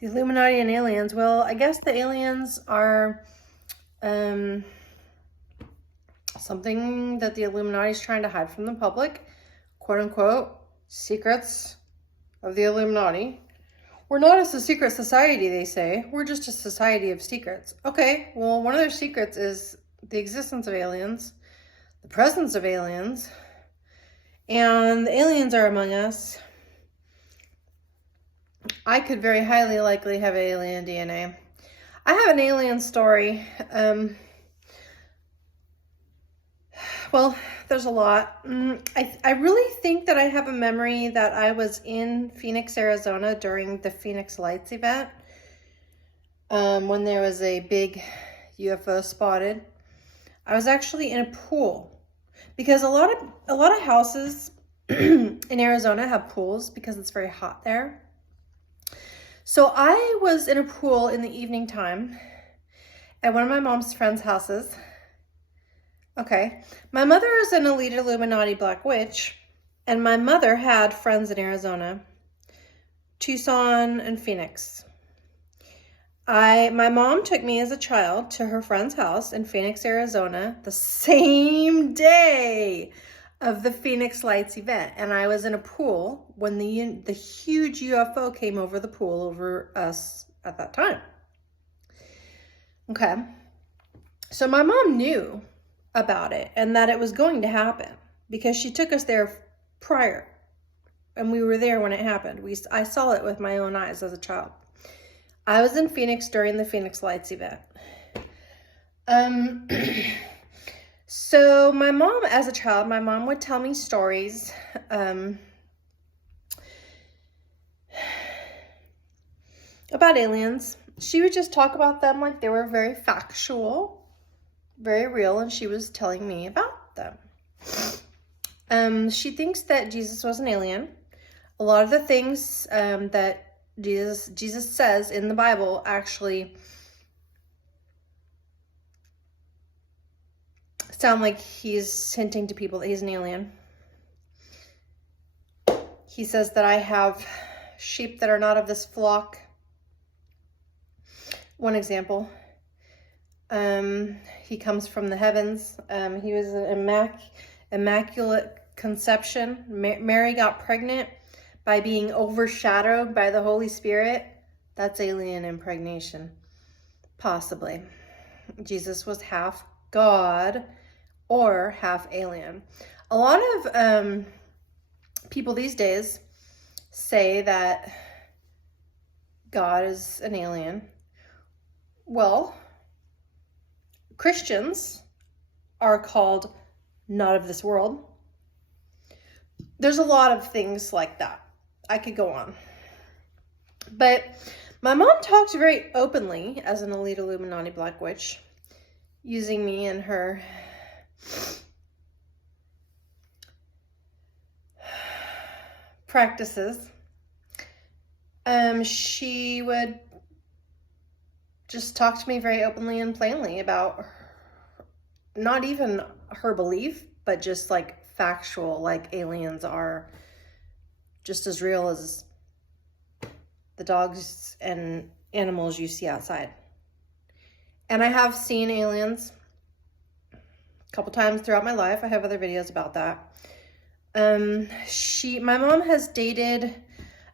The Illuminati and aliens. Well, I guess the aliens are something that the Illuminati is trying to hide from the public. Quote unquote, secrets of the Illuminati. We're not a secret society, they say. We're just a society of secrets. Okay, well, one of their secrets is the existence of aliens, the presence of aliens, and the aliens are among us. I could very highly likely have alien DNA. I have an alien story. Well, there's a lot. I really think that I have a memory that I was in Phoenix, Arizona during the Phoenix Lights event when there was a big UFO spotted. I was actually in a pool because a lot of houses in Arizona have pools because it's very hot there. So I was in a pool in the evening time at one of my mom's friends' houses. Okay, my mother is an elite Illuminati Black Witch, and my mother had friends in Arizona, Tucson and Phoenix. My mom took me as a child to her friend's house in Phoenix, Arizona, the same day of the Phoenix Lights event, and I was in a pool when the huge UFO came over the pool over us at that time. Okay, so my mom knew about it and that it was going to happen because she took us there prior and we were there when it happened. I saw it with my own eyes as a child. I was in Phoenix during the Phoenix Lights event. So my mom, as a child, my mom would tell me stories about aliens. She would just talk about them like they were very factual, very real, and she was telling me about them. She thinks that Jesus was an alien. A lot of the things that Jesus says in the Bible actually sound like he's hinting to people that he's an alien. He says that I have sheep that are not of this flock. One example. He comes from the heavens. He was an immaculate conception. Mary got pregnant by being overshadowed by the Holy Spirit. That's alien impregnation. Possibly. Jesus was half God or half alien. A lot of people these days say that God is an alien. Well, Christians are called not of this world. There's a lot of things like that. I could go on. But my mom talked very openly as an elite Illuminati Black Witch, using me in her practices. She would just talk to me very openly and plainly about not even her belief, but just like factual, like aliens are just as real as the dogs and animals you see outside. And I have seen aliens a couple times throughout my life. I have other videos about that. My mom has dated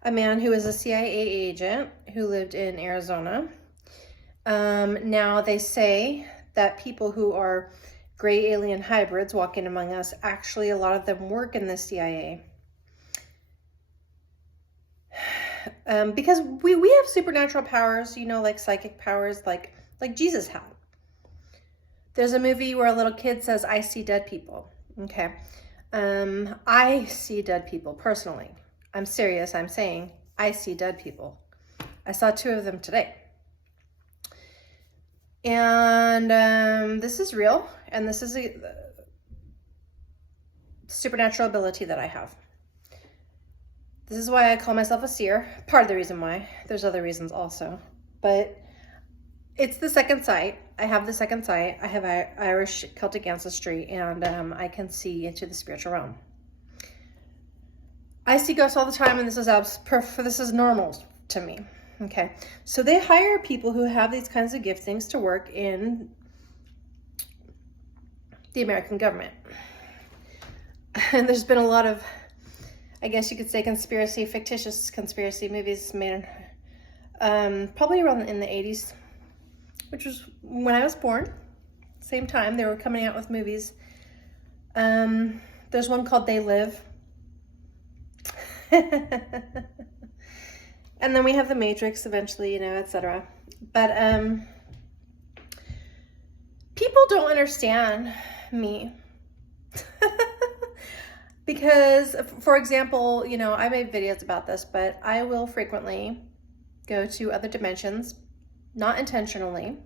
a man who was a CIA agent who lived in Arizona. Now they say that people who are gray alien hybrids walking among us, actually a lot of them work in the CIA. Because we have supernatural powers, like psychic powers, like Jesus had. There's a movie where a little kid says, "I see dead people." Okay. I see dead people personally. I'm serious. I'm saying I see dead people. I saw 2 of them today. And this is real, and this is a supernatural ability that I have. This is why I call myself a seer. Part of the reason why. There's other reasons also. But it's the second sight. I have the second sight. I have Irish Celtic ancestry, and I can see into the spiritual realm. I see ghosts all the time, and this is normal to me. Okay, so they hire people who have these kinds of giftings to work in the American government. And there's been a lot of, I guess you could say, fictitious conspiracy movies made probably around in the 80s, which was when I was born. Same time they were coming out with movies. There's one called They Live. And then we have The Matrix eventually, you know, etc. But people don't understand me. Because, for example, you know, I made videos about this, but I will frequently go to other dimensions, not intentionally.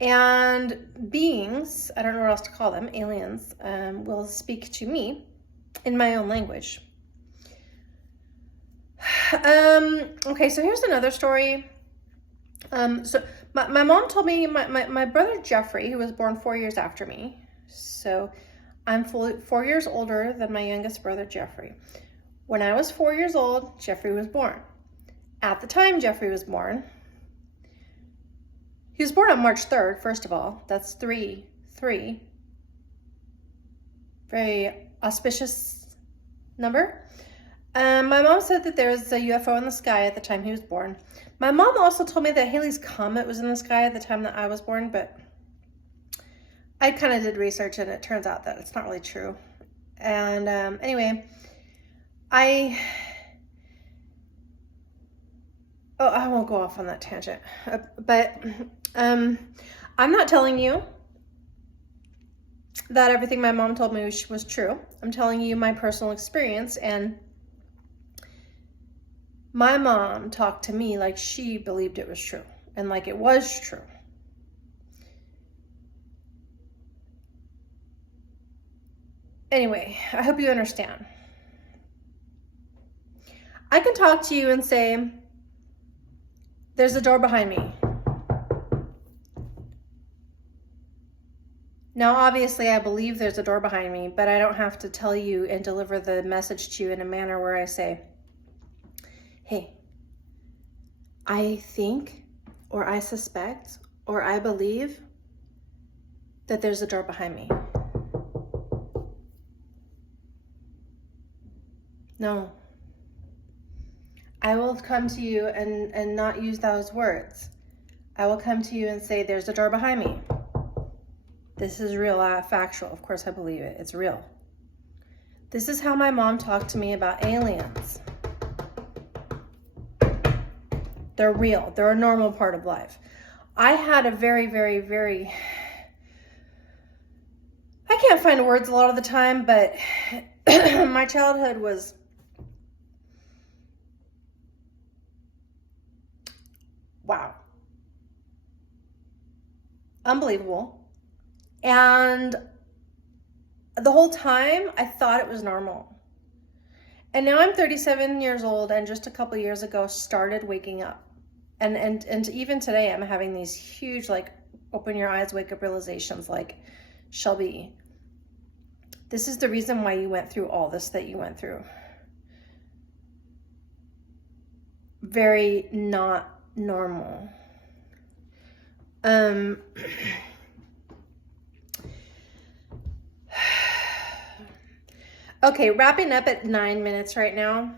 And beings, I don't know what else to call them, aliens, will speak to me in my own language. Okay, so here's another story. So my mom told me, my brother Jeffrey, who was born 4 years after me, so I'm 4 years older than my youngest brother Jeffrey. When I was 4 years old, Jeffrey was born. At the time Jeffrey was born, he was born on March 3rd, first of all. That's 3. Very auspicious number. My mom said that there was a UFO in the sky at the time he was born. My mom also told me that Halley's Comet was in the sky at the time that I was born, but I kind of did research and it turns out that it's not really true. And anyway, I won't go off on that tangent, but I'm not telling you that everything my mom told me was true. I'm telling you my personal experience, and my mom talked to me like she believed it was true and like it was true. Anyway, I hope you understand. I can talk to you and say, there's a door behind me. Now, obviously, I believe there's a door behind me, but I don't have to tell you and deliver the message to you in a manner where I say, hey, I think, or I suspect, or I believe that there's a door behind me. No. I will come to you and not use those words. I will come to you and say, there's a door behind me. This is real, factual. Of course I believe it. It's real. This is how my mom talked to me about aliens. They're real. They're a normal part of life. I had a very, very, very... I can't find words a lot of the time, but my childhood was... wow. Unbelievable. And the whole time I thought it was normal. And now I'm 37 years old and just a couple years ago started waking up. And even today I'm having these huge, like, open your eyes, wake up realizations like, Shelby, this is the reason why you went through all this that you went through. Very not normal. Okay, wrapping up at 9 minutes right now.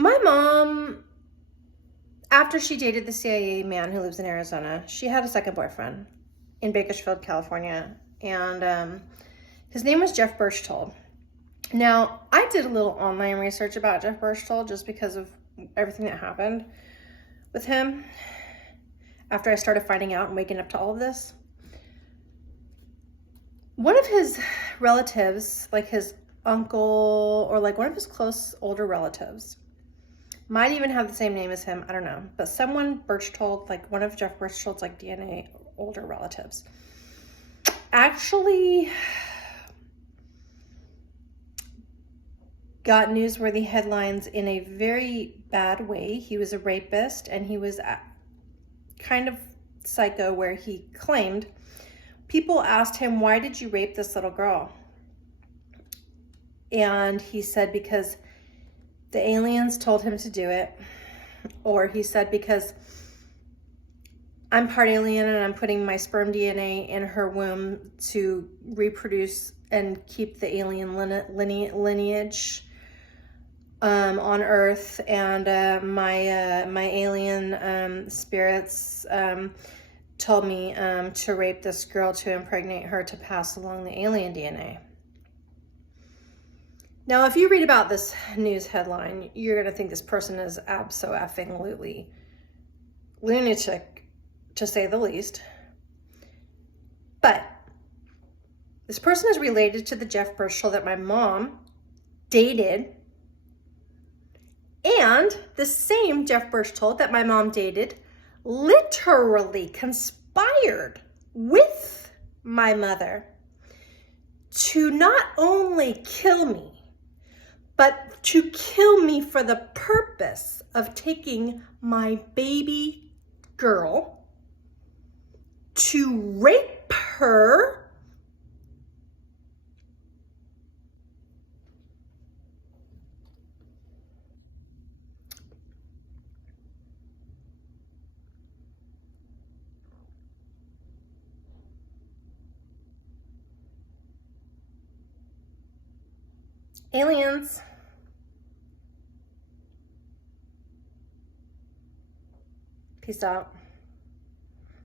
My mom, after she dated the CIA man who lives in Arizona, she had a second boyfriend in Bakersfield, California, and his name was Jeff Birch. Now, I did a little online research about Jeff Birch just because of everything that happened with him after I started finding out and waking up to all of this. One of his relatives, like his uncle or like one of his close older relatives, might even have the same name as him, I don't know, but someone Birch like one of Jeff Birch's like DNA older relatives, actually got newsworthy headlines in a very bad way. He was a rapist and he was kind of psycho, where he claimed people asked him, why did you rape this little girl? And he said, because the aliens told him to do it. Or he said, because I'm part alien and I'm putting my sperm DNA in her womb to reproduce and keep the alien lineage on Earth, and my alien spirits told me to rape this girl to impregnate her to pass along the alien DNA. Now, if you read about this news headline, you're going to think this person is abso-effing-lutely lunatic, to say the least. But this person is related to the Jeff Birch that my mom dated, and the same Jeff Birch that my mom dated literally conspired with my mother to not only kill me, but to kill me for the purpose of taking my baby girl, to rape her, aliens. Peace out.